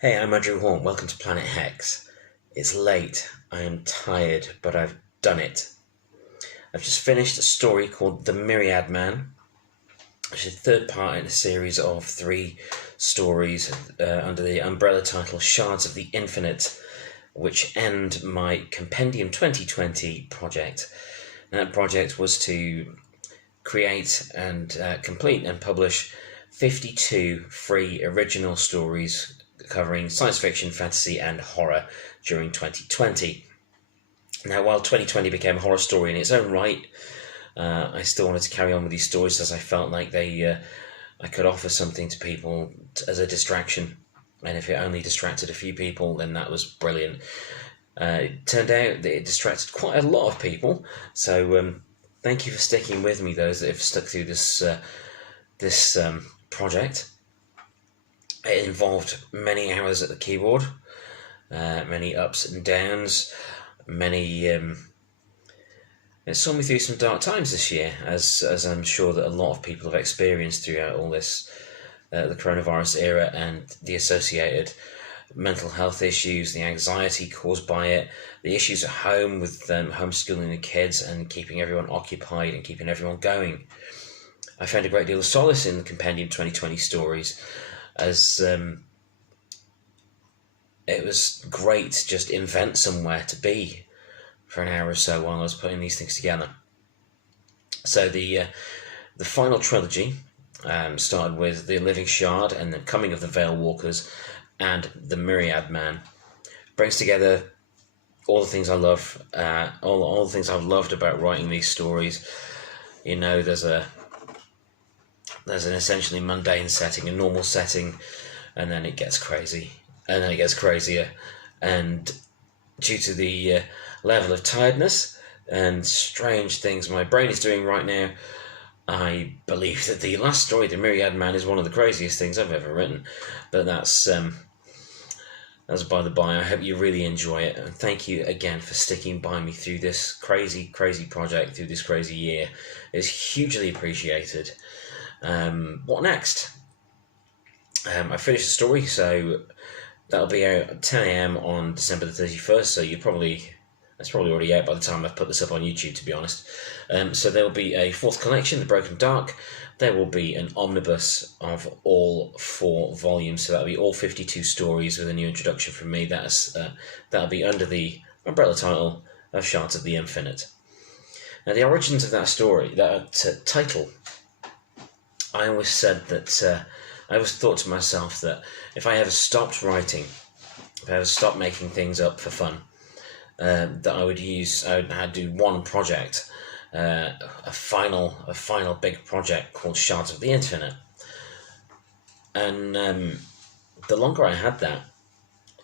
Hey, I'm Andrew Horn. Welcome to Planet Hex. It's late. I am tired, but I've done it. I've just finished a story called The Myriad Man, which is the third part in a series of 3 stories under the umbrella title Shards of the Infinite, which end my Compendium 2020 project. And that project was to create and complete and publish 52 free original stories covering science fiction, fantasy and horror during 2020. Now, while 2020 became a horror story in its own right, I still wanted to carry on with these stories as I felt like I could offer something to people as a distraction, and if it only distracted a few people, then that was brilliant. It turned out that it distracted quite a lot of people, so thank you for sticking with me, those that have stuck through this project. It involved many hours at the keyboard, many ups and downs, it saw me through some dark times this year, as I'm sure that a lot of people have experienced throughout all this, the coronavirus era and the associated mental health issues, the anxiety caused by it, the issues at home with homeschooling the kids and keeping everyone occupied and keeping everyone going. I found a great deal of solace in the Compendium 2020 stories, as it was great to just invent somewhere to be for an hour or so while I was putting these things together. So the final trilogy started with The Living Shard and The Coming of the Veil Walkers and The Myriad Man. Brings together all the things I love, all the things I've loved about writing these stories. You know, there's an essentially mundane setting, a normal setting, and then it gets crazy, and then it gets crazier. And due to the level of tiredness and strange things my brain is doing right now, I believe that the last story, The Myriad Man, is one of the craziest things I've ever written. But that's by the by. I hope you really enjoy it, and thank you again for sticking by me through this crazy project, through this crazy year. It's hugely appreciated. What next? I finished the story, so that'll be out at 10 AM on December the 31st, so that's probably already out by the time I've put this up on YouTube, to be honest. So there will be a 4th collection, The Broken Dark. There will be an omnibus of all 4 volumes, so that'll be all 52 stories with a new introduction from me. That'll be under the umbrella title of Shards of the Infinite. Now, the origins of that story, that title, I always said that, I always thought to myself that if I ever stopped writing, if I ever stopped making things up for fun, that I would do one project, a final big project called Shards of the Infinite. And the longer I had that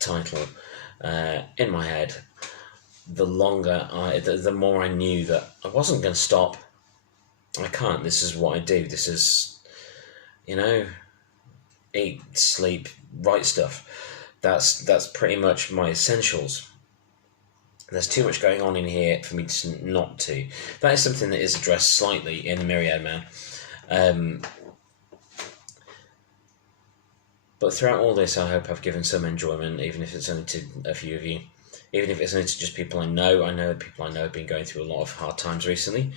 title in my head, the more I knew that I wasn't going to stop. I can't. This is what I do. This is, eat, sleep, write stuff. That's pretty much my essentials. There's too much going on in here for me to not to. That is something that is addressed slightly in Myriad Man. But throughout all this, I hope I've given some enjoyment, even if it's only to a few of you. Even if it's only to just people I know. I know people I know have been going through a lot of hard times recently.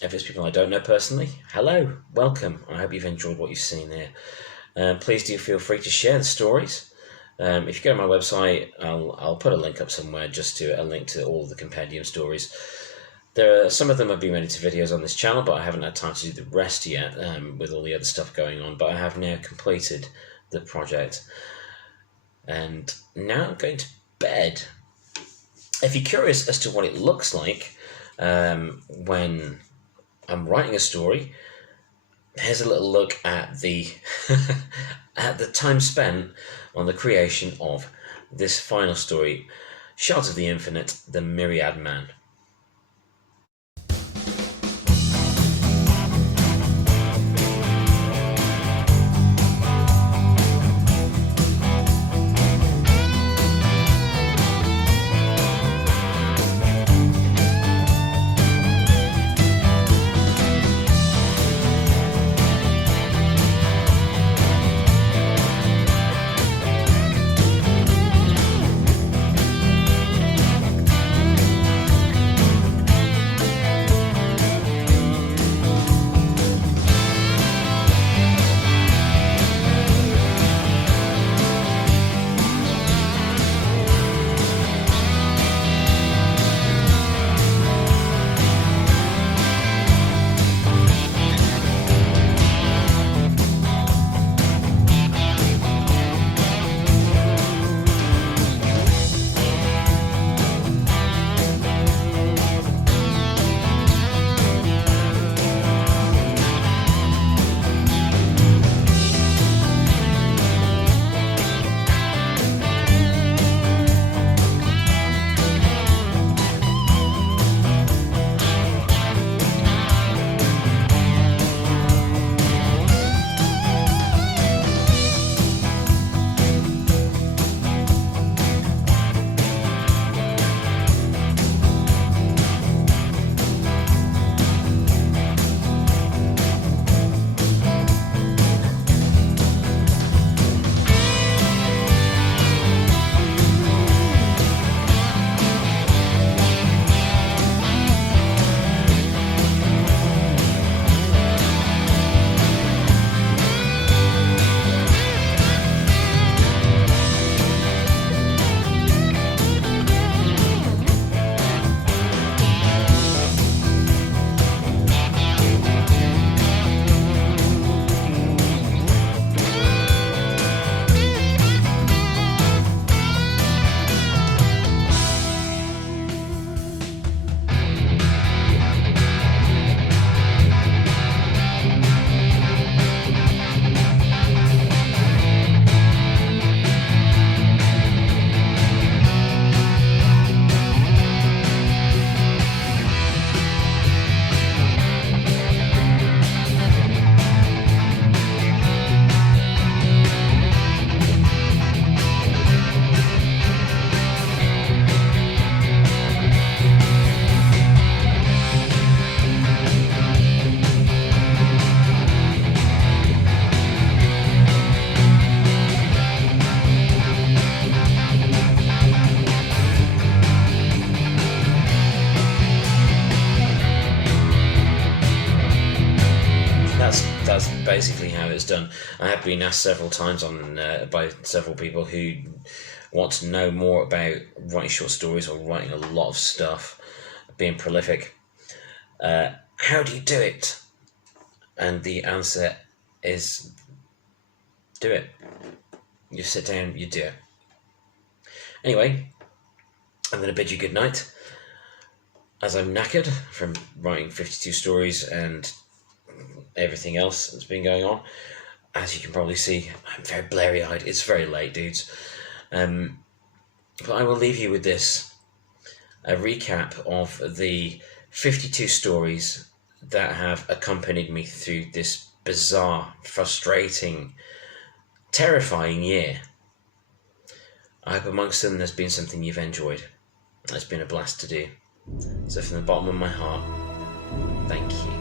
If it's people I don't know personally, hello, welcome. I hope you've enjoyed what you've seen there. Please do feel free to share the stories. If you go to my website, I'll put a link up somewhere, just a link to all the Compendium stories. Some of them have been made into videos on this channel, but I haven't had time to do the rest yet, with all the other stuff going on. But I have now completed the project, and now I'm going to bed. If you're curious as to what it looks like when I'm writing a story, here's a little look at the at the time spent on the creation of this final story, Shards of the Infinite, The Myriad Man. basically how it's done. I have been asked several times by several people who want to know more about writing short stories or writing a lot of stuff, being prolific. How do you do it? And the answer is do it. You sit down, you do it. Anyway, I'm going to bid you good night, as I'm knackered from writing 52 stories and everything else that's been going on. As you can probably see, I'm very blurry-eyed. It's very late, dudes. But I will leave you with this, a recap of the 52 stories that have accompanied me through this bizarre, frustrating, terrifying year. I hope amongst them there's been something you've enjoyed. It's been a blast to do. So from the bottom of my heart, thank you.